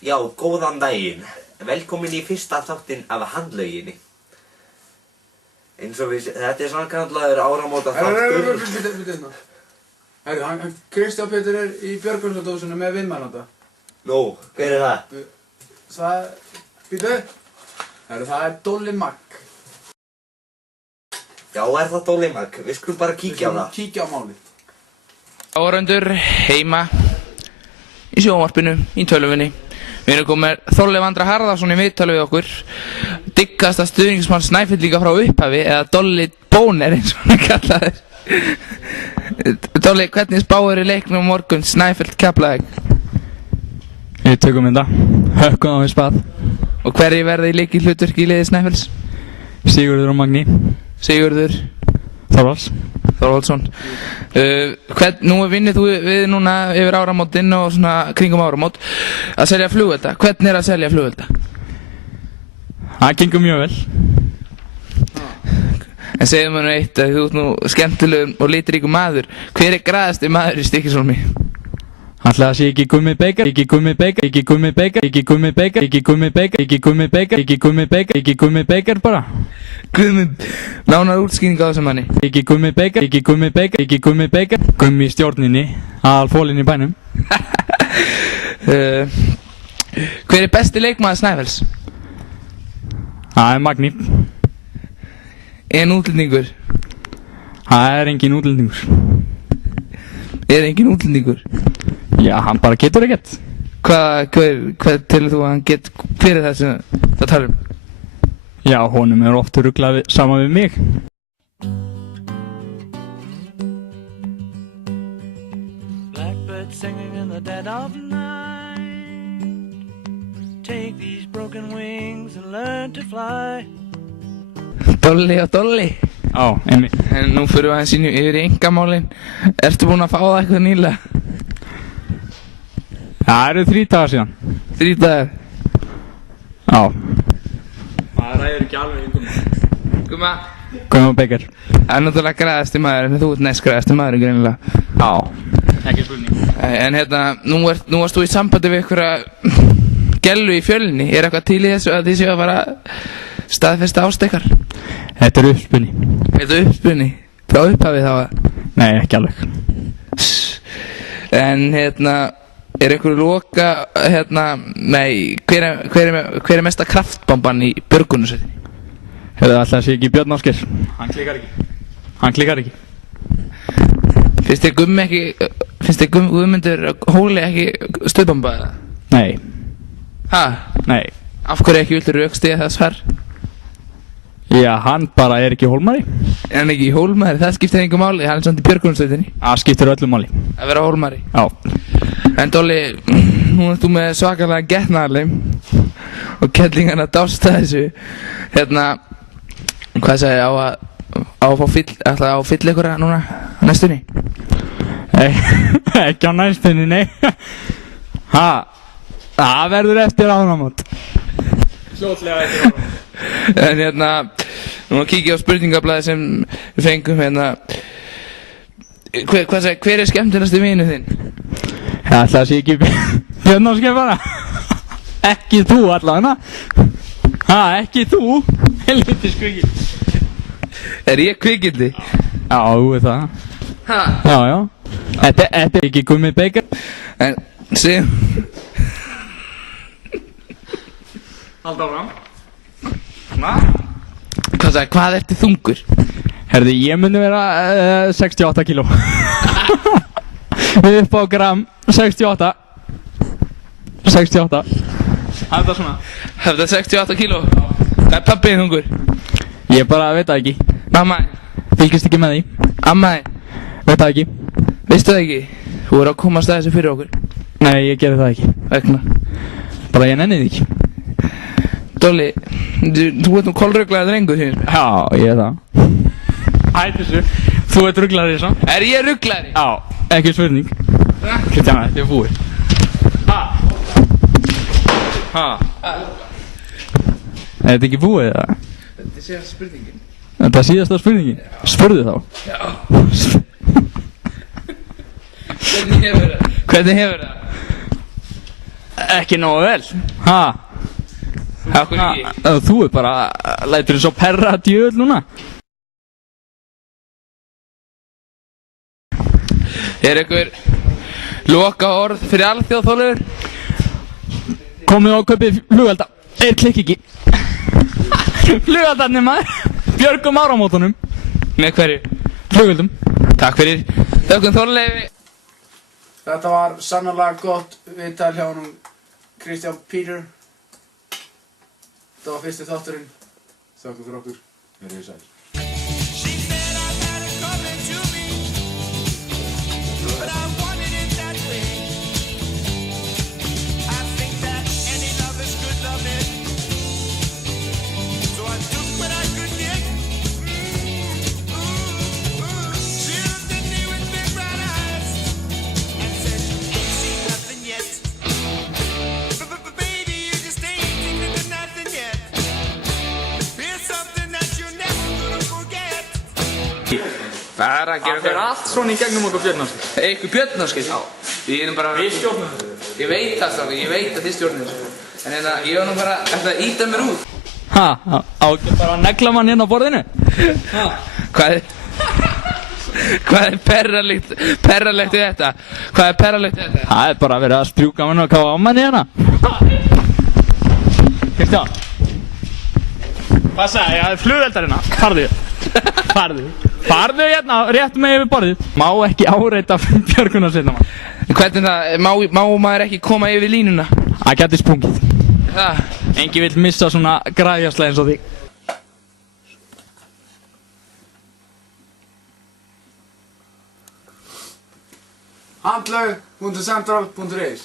Já, góðan daginn. Velkomin í fyrsta þáttinn af handlauginni. Þetta er sannkallaður áramóta þáttur. Bíddu. Herru, Kristján Pétur í björgunarsdósinu með viðmælanda. Nú, hver er það? Herru, það er Dolly Mack. Já, er það Dolly Mack? Við skulum bara kíkja á það. Kíkja á málið. Áhorfendur heima í sjónvarpinu, í tölvunni. Við erum komið Þorleif Andra Harðarsson í viðtal við okkur, dyggasta stuðningsmann Snæfellinga frá upphafi, eða Dolly Bóner eins og hann kallaði. Dolly, hvernig spáir í leiknum á morgun Snæfell Keflavík? Við tökum þetta, hökkum á við spað. Og hverju verða í lykilhlutverki í liði Snæfells? Sigurður og Magni. Sigurður Þorvaldsson. Nú vinnir þú við núna yfir áramótin og svona kringum áramót að selja flugelda. Hvernig að selja flugelda? Það gengur mjög vel. En segðu mér nú eitt að þú ert nú skemmtilegur og litríkur maður. Hver er graðasti maður í Stykkishólmi? Ætli það sé ekki Gummi Beikar, ekki Gummi Beikar, ekki Gummi Beikar, ekki Gummi Beikar, ekki Gummi Beikar, ekki Gummi Beikar, ekki Gummi Beikar, ekki Gummi Beikar bara. Gummi, nánar útskýring á þessum manni. Ekki Gummi Beikar, ekki Gummi Beikar, ekki Gummi Beikar. Gummi í stjórninni, aðalfólinn í bænum. Hver er besti leikmaður Snæfells? Það er Magni. En útlendingur? Það er engin útlendingur. Er engin útlendingur? Já, hann bara getur ekkert. Hvað telur þú að hann get, hver er það sem það talar um? Já, honum er oft ruglað saman við mig. Blackbird singing in the dead of night. Take these broken wings and learn to fly. Dolly og Dolly. Já, einmitt. En nú fyrir við aðeins yfir í einkamálin. Ertu búinn að fá það eitthvað nýlega? Það eru 3 dagar síðan. 3 dagar? Já. Það ræður ekki alveg í Gumma. Gummi Beikar. Það er náttúrulega græðasti maður, en þú ert næst græðasti maður greinilega. Já. Ekki spurning. En hérna, nú varst þú í sambandi við einhverja gellu í Fjölni. Er eitthvað til í þessu að þið séu að fara staðfesta ást ykkar? Þetta er uppspunni. Þetta er uppspunni? Frá upphafið þá að? Nei, ekki alveg. En hérna, er einhverju loka, nei, hver er mesta kraftbomban í björgunarsveitinni? Hefur það alltaf sé ekki Björn Ásgeir? Hann klikkar ekki. Finnst þér Guðmundur Hóli ekki stuðbomba eða? Nei. Ha? Nei. Af hverju ekki viltu rökstyðja það svar? Já, hann bara er ekki hólmari. Er hann ekki í hólmari? Það skiptir engu máli, hann er samt í björgunarsveitinni. Það skiptir öllu máli. Að vera hólmari? Já. En Dolly, nú ert þú með svakalega getnaðarleim og kettlingarna dásta þessu. Hérna, hvað sagði ég á að fylla ykkur núna á næstunni? Nei, ekki á næstunni, nei. Það verður eftir áramót. Fljótlega eftir áramót. En hérna, nú kíkja á spurningablaði sem við fengum hérna. Hver er skemmtilegasti vinur þinn? Það sé ekki Björn Ásgeir bara. Ekki þú allavega. Ekki þú. Helviti skvikið. Er ég kvikildi? Já, þú er það. Ha? Já. Þetta er ekki Gummi Beikar. En, segjum. Halda áfram. Hvað ertu þungur? Herði, ég myndi vera 68 kíló. Upp á gram 68. Þetta svona. Þetta er 68 kíló? Það er pappið þungur? Ég bara veit það ekki. Mamma? Fylgist ekki með því. Amma? Veit það ekki. Veistu það ekki? Þú er að komast að þessu fyrir okkur. Nei, ég gerði það ekki. Vegna? Bara ég nenni því ekki. Dolly, þú ert nú kolruglaður drengur hér. Já, ég er það. Hættu þessu. Þú ert ruglari svo. Er ég ruglari? Já, ekki spurning. Kristjana, þetta er búið. Er þetta ekki búið eða? Þetta er síðasta spurningin. Þetta er síðasta spurningin? Spurðu þá. Já. Hvernig hefur það? Ekki nógu vel. Ha? Akkur ekki? Þú er bara, lætur þið svo perra djöðl núna. Er ykkur loka orð fyrir alþjóð, Þorleifur? Komið og kaupið flugelda. Klikk ekki. Flugeldarnir maður. Björgum áramótunum. Með hverju? Flugeldum. Takk fyrir. Þökkum Þorleifi. Þetta var sannarlega gott viðtal hjá honum Kristján Pétur. Þetta var fyrsti þátturinn. Þakka fyrir okkur. Verið sæl. She said I had it coming to me, but I wanted it that way. I think that any love is good loving, so I took what I could get. She looked at me with big brown eyes and said, "Ain't seen nothing yet." But baby, you just ain't seen nothing yet. Here's something that you're never gonna forget. Bara að gera Það er allt svona í gegnum okkur Björnarskil. Ykkur Björnarskil? Já. Við erum bara... Við stjórnum þessu. Ég veit það, strákar, ég veit að þið stjórnum þessu. En hérna, ég var nú bara eftir að ýta mér út. Ha? Á ekki bara að negla mann hérna á borðinu? Ha? Hvað er perralegt við þetta? Hvað er perralegt við þetta? Það er bara að vera að strjúka mann og kafa á manni hérna. Kristján. Hvað sagði ég? Það er flugeldar hérna. Farðu hérna, rétt með yfir borðið. Má ekki áreita björgunarsveitna mann. En hvernig það, má maður ekki koma yfir línuna? Það gæti sprungið. Það? Engi vill missa svona græjaslega eins og þig. Handlaug.central.is